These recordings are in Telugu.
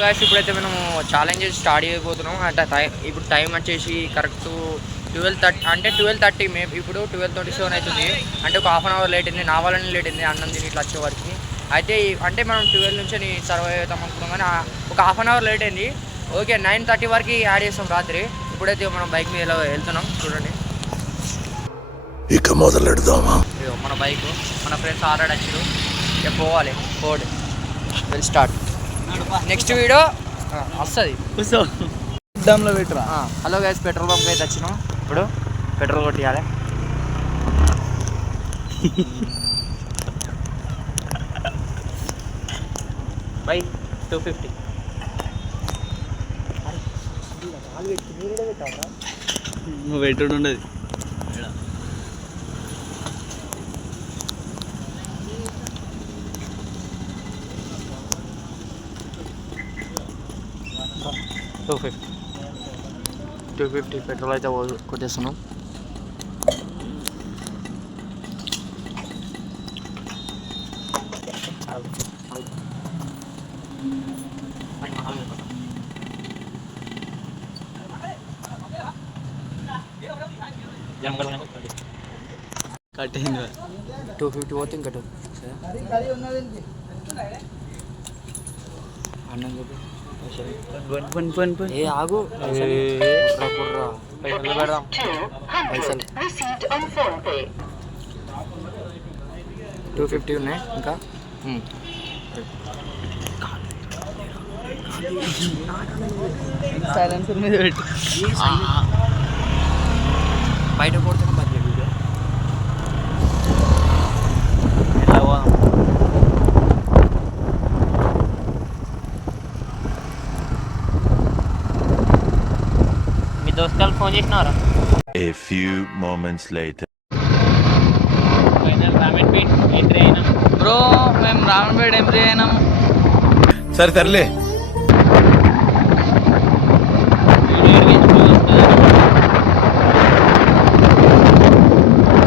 ఇప్పుడైతే మనము ఛాలెంజ్ స్టార్ట్ చేయబోతున్నాం. అంటే ఇప్పుడు టైం వచ్చేసి కరెక్ట్ 12:30, అంటే 12:30 మేము ఇప్పుడు 12:27 అవుతుంది. అంటే ఒక హాఫ్ అన్ అవర్ లేట్ అయింది, నా వల్లనే లేట్ అయింది అన్నం తిని ఇట్లా వచ్చేవరకు. అయితే అంటే మనం 12 నుంచి సర్వైవ్ అవుతాం అనుకున్నాం, కానీ ఒక హాఫ్ అన్ అవర్ లేట్ అయింది. ఓకే, 9:30 వరకు యాడ్ చేస్తాం రాత్రి. ఇప్పుడైతే మనం బైక్ మీద వెళ్తున్నాం, చూడండి. ఇక మొదలెడదామా? మన బైక్, మన ఫ్రెండ్స్ ఆల్రెడీ వచ్చారు. ఇక పోవాలి, Ford well start. Next video వస్తుంది. పెట్టరా. హలో గైస్, పెట్రోల్ బంక్ అయితే వచ్చినాం. ఇప్పుడు పెట్రోల్ కొట్టియాలి. బై 250. నువ్వు పెట్టుడు ఉండదు. $250 పెట్రోల్ అయితే కొట్టేస్తున్నాం. కట్టింది 250 పోతే ఇంకా అన్నం చెప్పి ఏ ఆగు, కుర్రా పైసలు పెడదాం. పైసలు 250 ఉన్నాయి ఇంకా. సైలెన్సర్ మీద పెట్టి బయట కొడుతున్నా బయట వీడియో మీ దోస్తులు ఫోన్ చేసినారా? A few moments later. Bro, మేము రామన్పేట ఎంట్రీ అయినాం. సరే తరలే.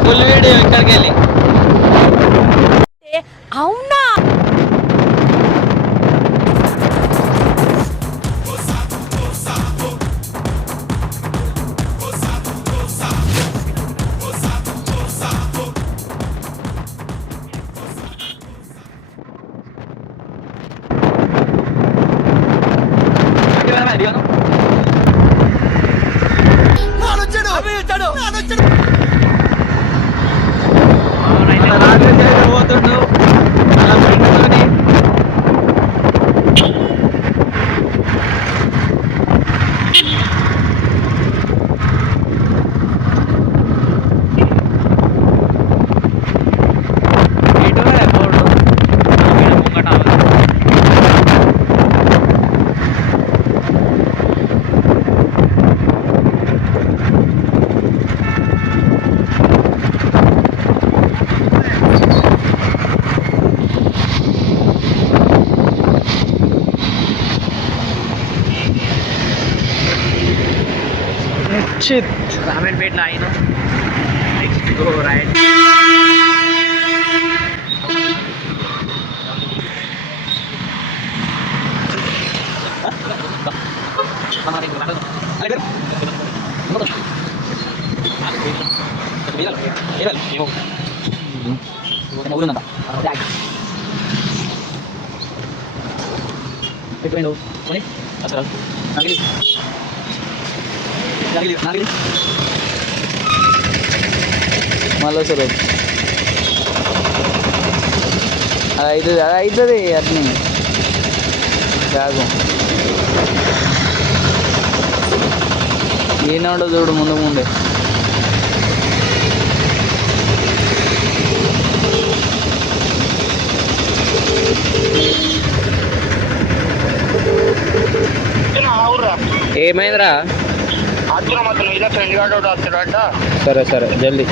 ఫుల్ వీడియో ఇక్కడికి వెళ్ళి. అవునా? రామన్పేటలో అయినా నెక్స్ట్ గో రైట్. మళ్ళీ సరే అది అవుతుంది అట్ని బ్యాగు ఈనాడు చూడు ముందు ముందే. ఏమైందిరా? ఇలా ఫ్రెండ్ గార్డ్ ఒకటి వస్తాడట. సరే సరే జల్దీ.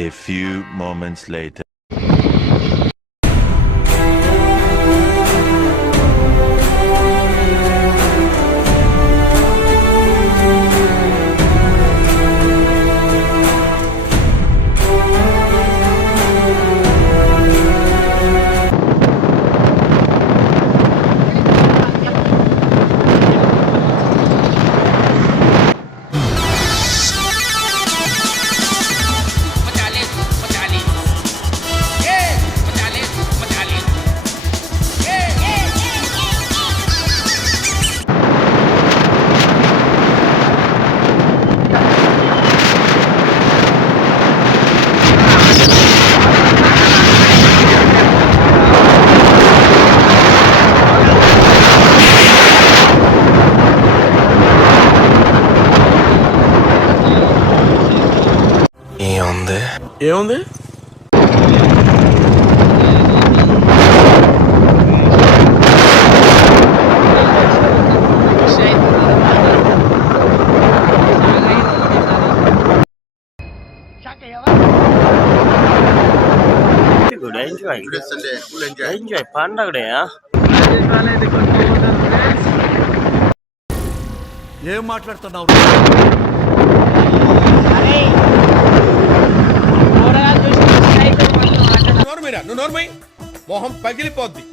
A few moments later. ఏముంది? ఎంజాయ్ పండగడే. ఏం మాట్లాడుతున్నావు? నువ్వు నోర్మై మొహం పగిలిపోద్ది.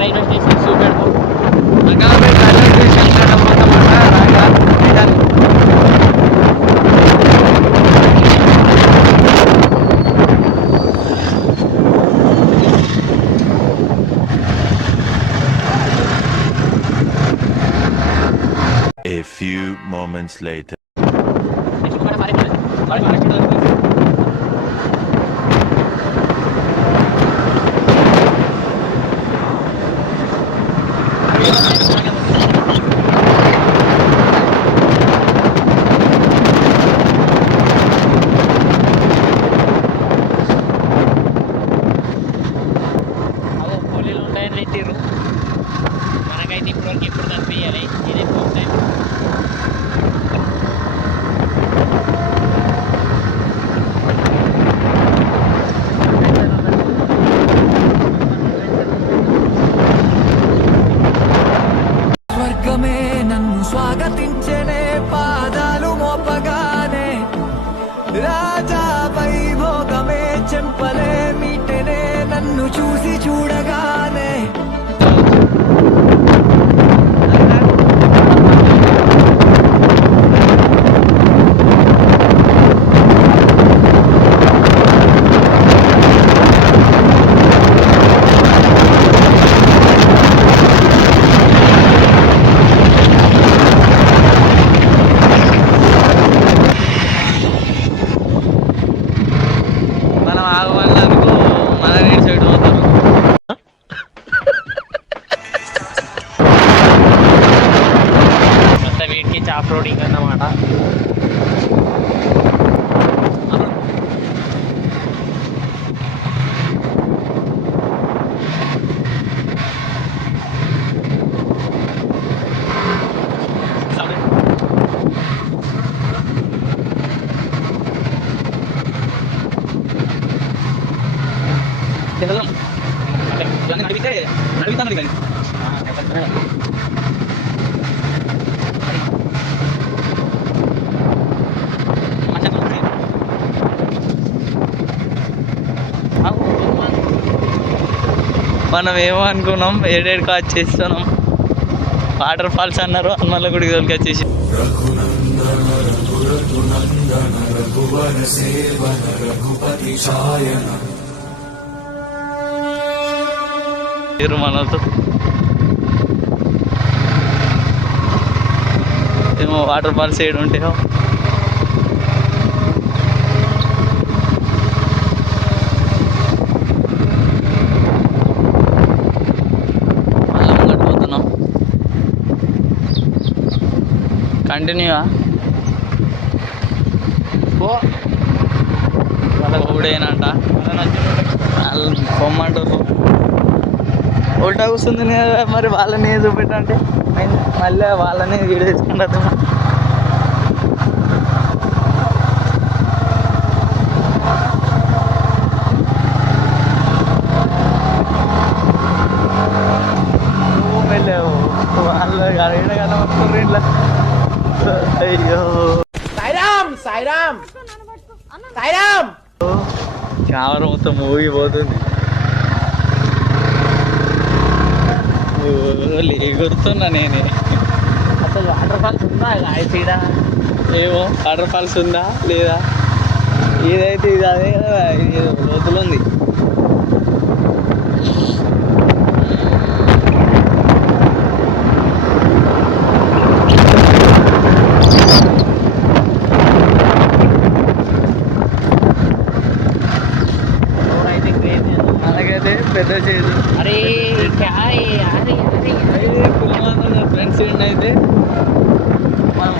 రైల్వే స్టేషన్ చూపెడతాం. A few moments later. పోలీలు ఉంటాయని పెట్టిర్రు. మనకైతే ఇప్పటివరకు ఎప్పుడు కనిపించాలి. ఇదే ఫస్ట్ టైం. స్వర్గమే నన్ను స్వాగతించనే పాదాలు మోపగానే రాజా వైభోగమే చెంపలే మీటనే నన్ను చూసి చూడగానే మనం ఆగమన్నందుకు మన నీటి సైడ్ పోతారు. కొత్త వీటికి ఆఫ్ రోడింగ్ అన్నమాట. మనం ఏమో అనుకున్నాం, ఏడేడుకు వచ్చేస్తున్నాం. వాటర్ ఫాల్స్ అన్నారు, హనుమల గుడికి తోలికి వచ్చేసి. మనతో ఏమో వాటర్ ఫాల్స్ ఏడు ఉంటాయో. కంటిన్యూవా వాళ్ళ ఊడేనంట పొమ్మంటారు. ఉల్టా కూర్చుంది కదా, మరి వాళ్ళని చూపెట్టంటే మళ్ళీ వాళ్ళని వీడియో తీసుకుంటారు. వెళ్ళావు వాళ్ళు అడిగిన కదా వస్తారు ఇట్లా. అయ్యో సాయిరామ్ సాయిరామ్ సాయిరామ్. కెమెరా మొత్తం ఊగిపోతుంది. గుర్తున్నా నేనే. అసలు వాటర్ ఫాల్స్ ఉందా సీడా? ఏమో వాటర్ ఫాల్స్ ఉందా లేదా, ఇదైతే ఇది అదే కదా, ఇది లోతులు ఉంది. అలాగైతే పెద్ద చేదు. అరే ఫ్రెండ్స్ అయితే మనం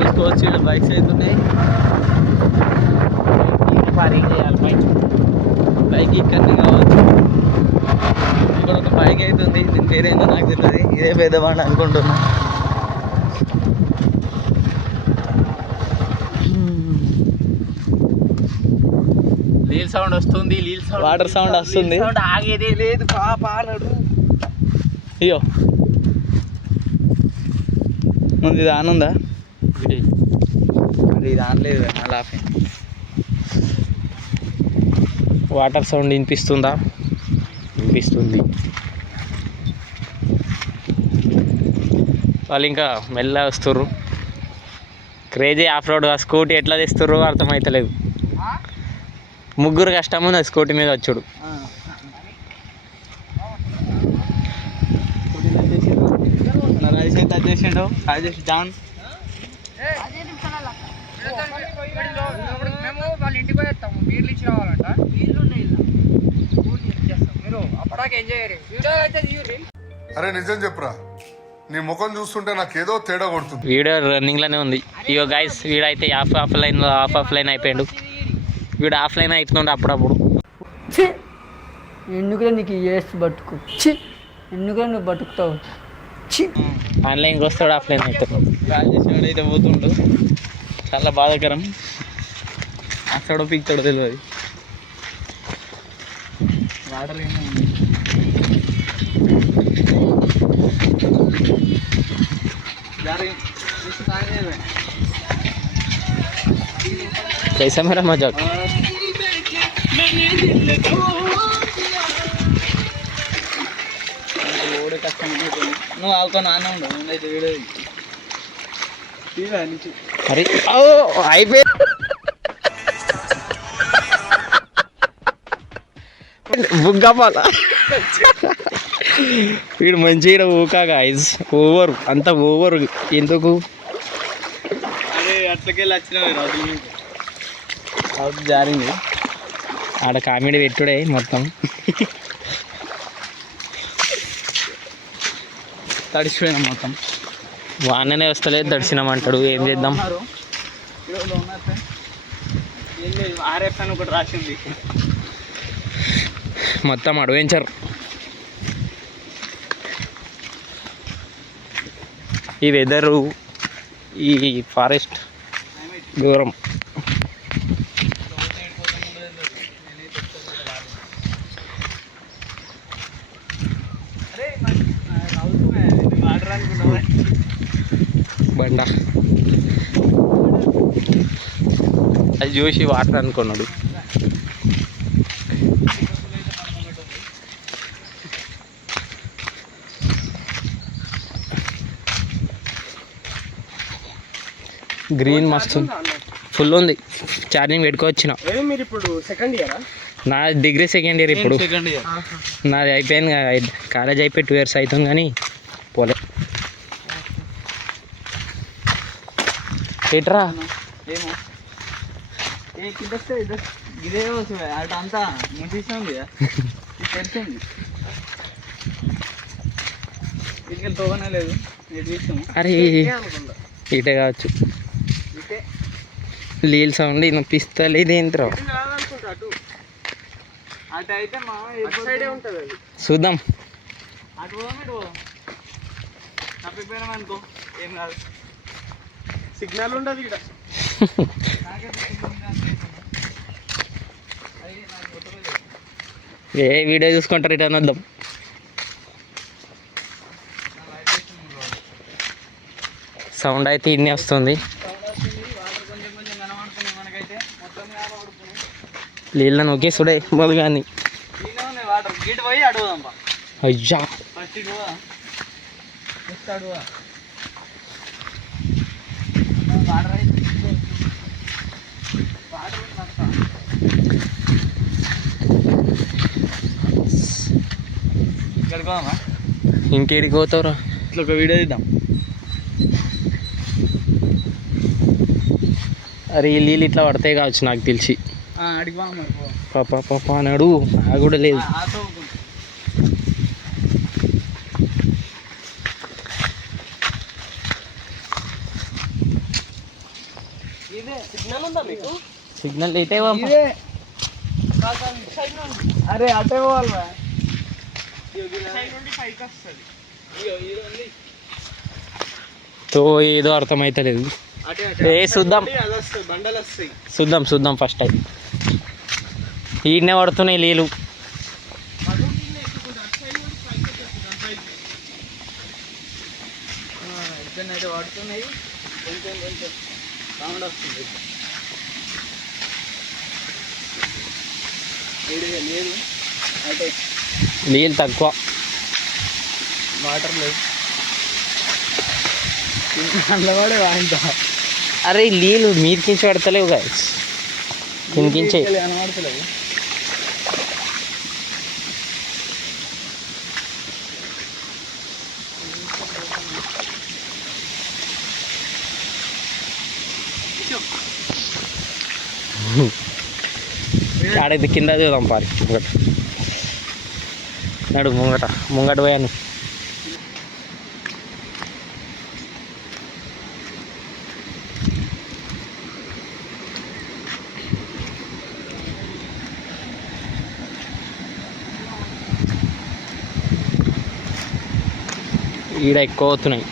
చూసుకోవచ్చు. బైక్స్ అయితే ఉన్నాయి. బైక్ ఇక్కడనే కావచ్చు. ఇక్కడ ఒక బైక్ అయితే ఉంది, దీని పేరేందో నాకు తెలియదు. ఇదే పెద్ద బండి అనుకుంటున్నా. నీల్ సౌండ్ వస్తుంది, వాటర్ సౌండ్ వస్తుంది. ఆగేదే లేదు పాపాడు. అయ్యో ముందు ఇది ఆన్ ఉందా? అది ఇది ఆన్ లేదు, అలా ఆఫ్. వాటర్ సౌండ్ వినిపిస్తుందా? వినిపిస్తుంది. వాళ్ళు ఇంకా మెల్ల వస్తుర్రు. క్రేజీ ఆఫ్ రోడ్ స్కూటీ ఎట్లా తెస్తుర్రు అర్థమవుతలేదు. ముగ్గురు కష్టం ఉంది స్కూటీ మీద వచ్చుడు. రైస్ అయితే వచ్చేసిండు రాజేష్ జాన్. మేము వాళ్ళ ఇంటికి పోయి వస్తాము, బీర్లు ఇచ్చి రావాలంట. మీరు అప్పటిదాకా ఎంజాయ్ చేయరు. వీడియో అయితే తీయరు. అరే నిజం చెప్పురా, నీ ముఖం చూస్తుంటే నాకేదో తేడా కొడుతుంది. వీడియో రన్నింగ్ లోనే ఉంది. ఇగో గైస్, వీడైతే ఆఫ్ లైన్ అయిపోయాడు. వీడు ఆఫ్లైన్ అవుతుండే అప్పుడప్పుడు. ఎందుకులే నీకు ఏస్ బతుకు, చి ఎందుకులే నువ్వు బతుకుతావు, చి. ఆన్లైన్కి వస్తాడు, ఆఫ్లైన్ అవుతాడు. రాజేష్ అయితే పోతుండు, చాలా బాధాకరం. అక్కడో పిక్తాడో తెలియదు. వాటర్ कैसा मेरा मजाक? నువ్వు ఆవుకో నాన్న ఉండు, నేనైతే వీడియో అరే అయిపోయి బుగ్గాపాల. వీడు మంచిగా ఊకా గాయస్, ఓవర్ అంత ఓవర్ ఎందుకు? అరే అట్లకెళ్ళి వచ్చినవి రాజు జారింది. ఆడ కామెడీ పెట్టుడే మొత్తం. తడిసిపోయినా మొత్తం. వాననే వస్తలేదు, దర్శనమంటాడు. ఏం చేద్దాం? ఆర్ఎఫ్ అని ఒకటి రాసింది. మొత్తం అడ్వెంచర్. ఈ వెదరు, ఈ ఫారెస్ట్ దూరం. బండ అది చూసి వాటర్ అనుకున్నాడు. గ్రీన్ మస్తు ఫుల్ ఉంది. ఛార్జింగ్ పెట్టుకోవచ్చిన. మీరు ఇప్పుడు సెకండ్ ఇయరా? నా డిగ్రీ సెకండ్ ఇయర్ ఇప్పుడు. సెకండ్ ఇయర్ నాది అయిపోయింది, కాలేజ్ అయిపోయి 2 years అవుతుంది కానీ పోలే. ఎట్రా ఏమో ఏ కింద ఇదే అటు అంతా ముట్టిస్తుంది, ఇది తెలిసింది. వీటికి తోగనే లేదు. అరే ఇటే కావచ్చు. నీళ్ళ సౌండ్ వినిపిస్తలే. ఇదేంట్రా? అటు అయితే మా సైడే ఉంటుంది. చూద్దాం. అటు పోదాం, ఇటు పోదాం. తప్పిపోయినాం అనుకో ఏం కాదు. సిగ్నల్ ఉండదు ఇక్కడ. ఏ వీడియో చూసుకుంటారు రిటర్న్ వద్దాం. సౌండ్ అయితే ఇన్ని వస్తుంది. నీళ్ళని ఒకే సుడే మొదలు కానీ వాటర్ గీట్ పోయి అడుగుదాం. అయ్యా ఫస్ట్ ఇటు నెక్స్ట్ అడుగుదా వాటర్ అయితే వాటర్ ఇక్కడికి పోదామా? ఇంకేడికి పోతావురా? ఇట్లా ఒక వీడియో తీద్దాం. అరే ఈ నీళ్ళు ఇట్లా పడతాయి కావచ్చు నాకు తెలిసి. అడిగి పాప పాప అని అడుగు. నాకు కూడా లేదు. సిగ్నల్ ఉందా మీకు? సిగ్నల్ అయితే అరే అటే పోవాలి. తో ఏదో అర్థమైతలేదు. ఏ చూద్దాం బండలు వస్తాయి. చూద్దాం ఫస్ట్ టైం. ఈడనే పడుతున్నాయి నీళ్ళు. అయితే పడుతున్నాయి. కొంచెం సౌండ్ వస్తుంది. లేదు అయితే నీళ్ళు తక్కువ. వాటర్ లేదు. అందులో కూడా వాయిందా. అరే నీళ్ళు మీదకించి పడతలేవు కదా, కిందికించే. కనబడతలేవు. ఆడైతే కింద చూద్దాం పారి ముంగట. నడు ముంగట పోయాను. ఈడ ఎక్కువ అవుతున్నాయి.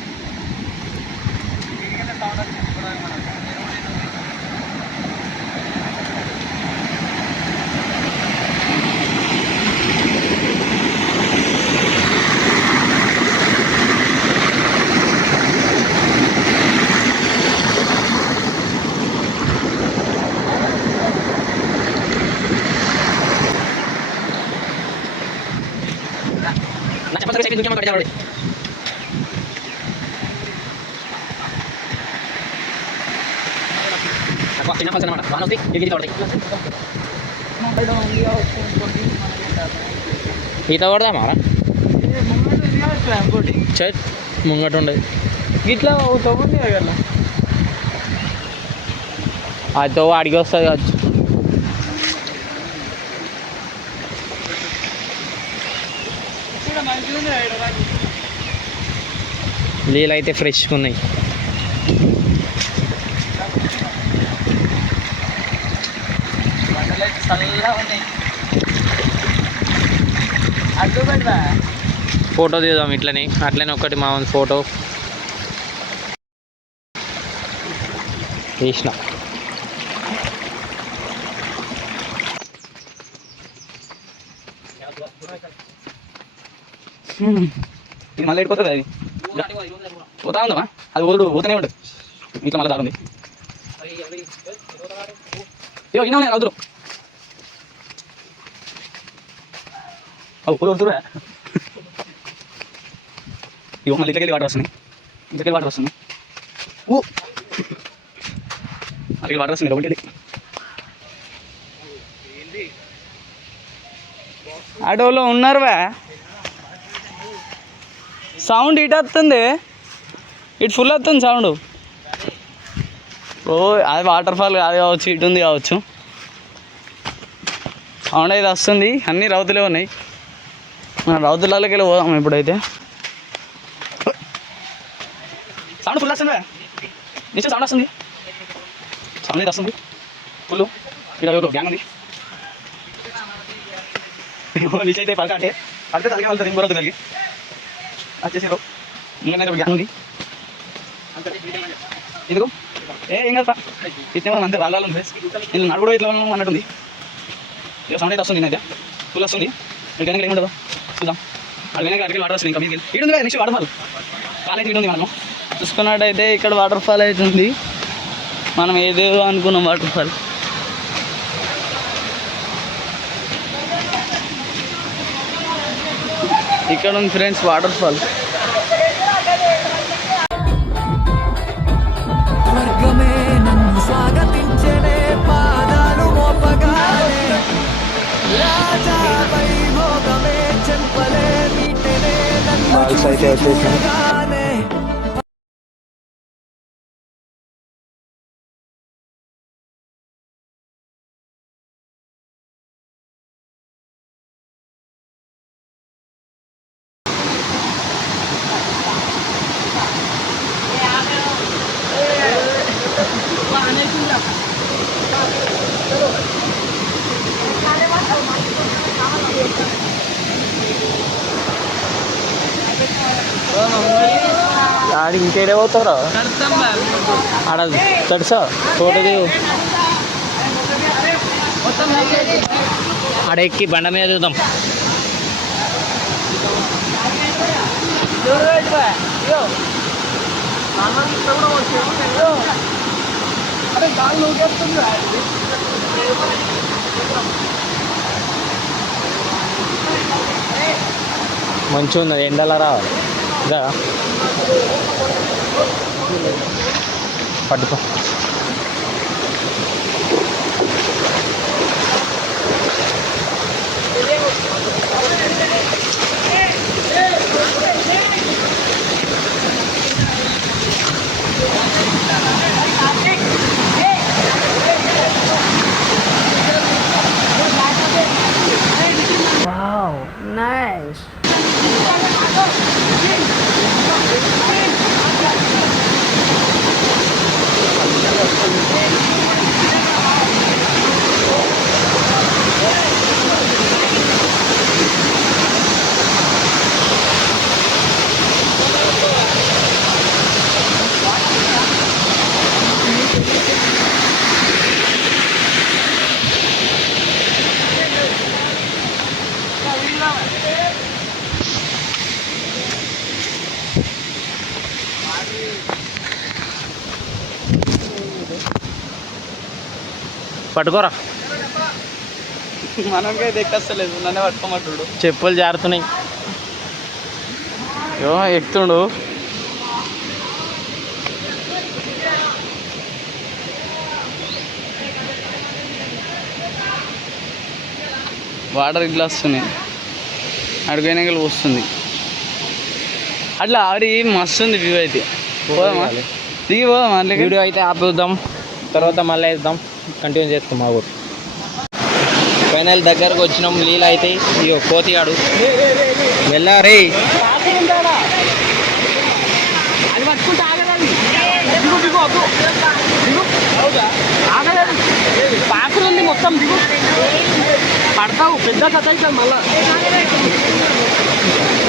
ఈత కొడదామా? చట్ ముంగట ఉండదు. ఇట్లా అవుతుంది కదా. అదో అడిగి వస్తుంది కావచ్చు. నీళ్ళు అయితే ఫ్రెష్గా ఉన్నాయి. చల్లగా ఉన్నాయి. అడ్డు పెట్టా ఫోటో తీద్దాం అట్లనే ఒకటి మా ఫోటో తీసిన. ఇది మళ్ళీ ఎడిపోతుంది. అది పోతా ఉందమ్మా. అది పోతూనే ఉంటుంది. ఇట్లా మళ్ళీ దారుంది. ఇన్నో అవుతురు వద్దురా. ఇగో మళ్ళీ ఇట్లకెళ్ళి వాటర్ వస్తున్నాయి. ఇంతకెళ్ళి వాటర్ వస్తుంది. అక్కడికి వాటర్ వస్తుంది. ఒకటి అడవులో ఉన్నారువా. సౌండ్ ఇటు వస్తుంది. ఇటు ఫుల్ వస్తుంది సౌండ్. ఓ అది వాటర్ ఫాల్ కాదు కావచ్చు, ఇటు ఉంది కావచ్చు. సౌండ్ అయితే వస్తుంది. అన్నీ రౌతులే ఉన్నాయి. మన రౌతులకి వెళ్ళి పోదాం ఇప్పుడైతే. సౌండ్ ఫుల్ వస్తుంది. నిశ్చయం సౌండ్ వస్తుంది. సౌండ్ అయితే వస్తుంది ఫుల్. ఇక్కడ గ్యాంగ్ ఉంది. నిశ్చయితే పడక అంటే పడితే తలకి వెళ్తుంది. ఇంకో రోజు కలిగి వచ్చేసారు. ఉంది ఎందుకు ఏం కదా ఇట్లా అంతే రాళ్ళు ఉంది నేను నడు కూడా ఇట్లా అన్నట్టుంది ఇక సౌండ్ అయితే వస్తుంది నేనైతే ఫుల్ వస్తుంది వెనక ఏముండదు చూద్దాం అక్కడ వెనక అడిగి వాటర్ వస్తుంది ఇంకా మీకు ఇటు ఉంది నెక్స్ట్ వాటర్ ఫాల్ కాలేజ్ ఇటు ఉంది మనము చూసుకున్నట్టయితే ఇక్కడ వాటర్ ఫాల్ అవుతుంది మనం ఏదేదో అనుకున్నాం వాటర్ ఫాల్ ఇక్కడ ఉంది ఫ్రెండ్స్ వాటర్ ఫాల్ స్వర్గమే నన్ను స్వాగతించనే పాదాలు మోపగానే రాజా వైభోగమే చెంపలే మీటనే నన్ను చూసి చూడగానే ఆడికి ఇంకేడే పోతారా ఆడ తడుసా ఫోటో దిగు ఆడ ఎక్కి బండ మీద చూద్దాం మంచిగా ఉన్నది ఎండలా రావాలి ఇదా పట్టుకో వావ్ నైస్ పట్టుకోరా మనకైతే ఎక్కస్తలేదు నన్నే పట్టుకోమంటుడు చెప్పులు జారుతున్నాయి ఏమో ఎక్కుతుండు వాటర్ ఇట్లా వస్తున్నాయి అడిగినాక వస్తుంది అట్లా ఆడి మస్తు ఉంది వ్యూ అయితే పోదామా దిగి పోదామా అట్లా వీడియో అయితే ఆపేద్దాం, తర్వాత మళ్ళీ వేద్దాం, కంటిన్యూ చేస్తాం మా ఊరు. ఫైనల్ దగ్గరకు వచ్చినాం. నీళ్ళు అయితే ఇగో కోతిగాడు వెళ్ళారే. పాకులు ఉంది మొత్తం దిగు పడతావు పెద్ద కథ అయితే మళ్ళా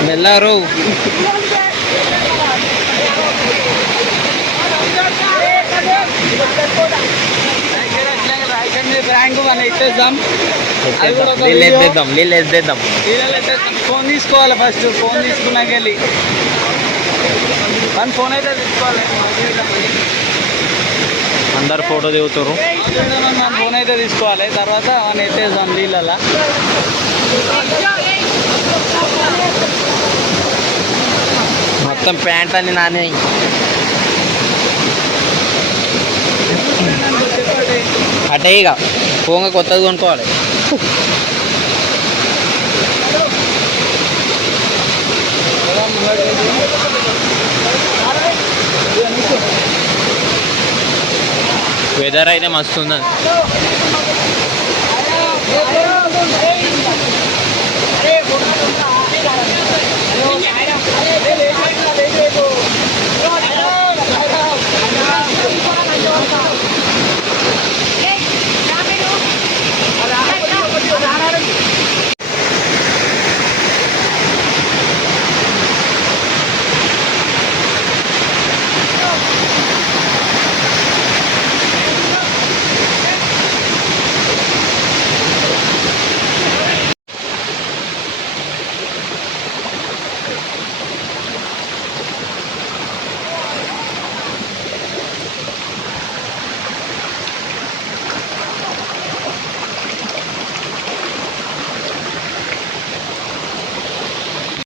వెళ్ళారు. ర్యాంక్ వన్ ఎత్తేద్దాం, నీళ్ళు వేద్దాం. ఫోన్ తీసుకోవాలి ఫస్ట్. ఫోన్ తీసుకున్నాక వెళ్ళి వన్ ఫోన్ అయితే తీసుకోవాలి. అందరు ఫోటో దిగుతారు. మన ఫోన్ అయితే తీసుకోవాలి, తర్వాత వన్ ఎత్తేద్దాం నీళ్ళలా. మొత్తం ప్యాంట్ అన్ని నాని. అటే ఇక పోంగ కొత్తది కొనుక్కోవాలి. వెదర్ అయితే మస్తు ఉంది.